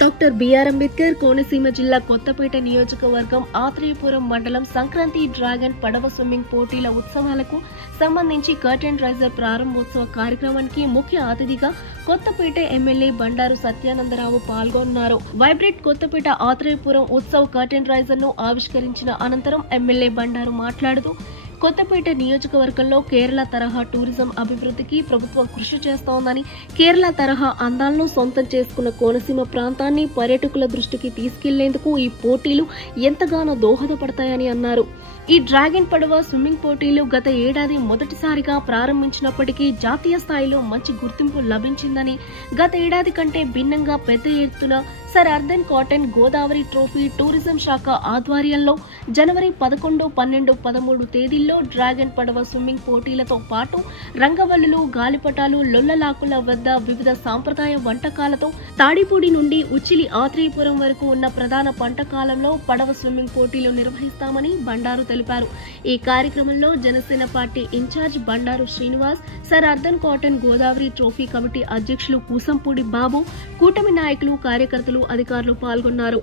Doctor BR Ambedkar Konaseema జిల్లా కొత్తపేట నియోజకవర్గం ఆత్రేయపురం మండలం సంక్రాంతి డ్రాగన్ పడవ స్విమ్మింగ్ పోటీల ఉత్సవాలకు సంబంధించి కర్టెన్ రైజర్ ప్రారంభోత్సవ కార్యక్రమానికి ముఖ్య అతిథిగా కొత్తపేట ఎమ్మెల్యే బండారు సత్యానందరావు పాల్గొన్నారు. వైబ్రెట్ కొత్తపేట ఆత్రేయపురం ఉత్సవ కర్టెన్ రైజర్ ను ఆవిష్కరించిన అనంతరం ఎమ్మెల్యే బండారు మాట్లాడుతూ కొత్తపేట నియోజకవర్గంలో కేరళ తరహా టూరిజం అభివృద్ధికి ప్రభుత్వం కృషి చేస్తోందని, కేరళ తరహా అందాలను సొంతం చేసుకున్న కోనసీమ ప్రాంతాన్ని పర్యాటకుల దృష్టికి తీసుకెళ్లేందుకు ఈ పోటీలు ఎంతగానో దోహదపడతాయని అన్నారు. ఈ డ్రాగన్ పడవ స్విమ్మింగ్ పోటీలు గత ఏడాది మొదటిసారిగా ప్రారంభించినప్పటికీ జాతీయ స్థాయిలో మంచి గుర్తింపు లభించిందని, గత ఏడాది కంటే భిన్నంగా పెద్ద ఎత్తున sir Arthur Cotton Godavari trophy tourism శాఖ ఆధ్వర్యంలో జనవరి 11, 12, 13 తేదీల్లో డ్రాగన్ పడవ స్విమ్మింగ్ పోటీలతో పాటు రంగవల్లులు, గాలిపటాలు, లొల్లలాకుల వద్ద వివిధ సాంప్రదాయ వంటకాలతో తాడిపూడి నుండి ఉచ్చిలి ఆత్రేయపురం వరకు ఉన్న ప్రధాన పంట కాలంలో పడవ స్విమ్మింగ్ పోటీలు నిర్వహిస్తామని బండారు తెలిపారు. ఈ కార్యక్రమంలో Janasena party in charge Bandaru Srinivas, sir Arthur Cotton Godavari trophy committee అధ్యక్షులు కూసంపూడి బాబు, కూటమి నాయకులు, కార్యకర్తలు, అధికారులు పాల్గొన్నారు.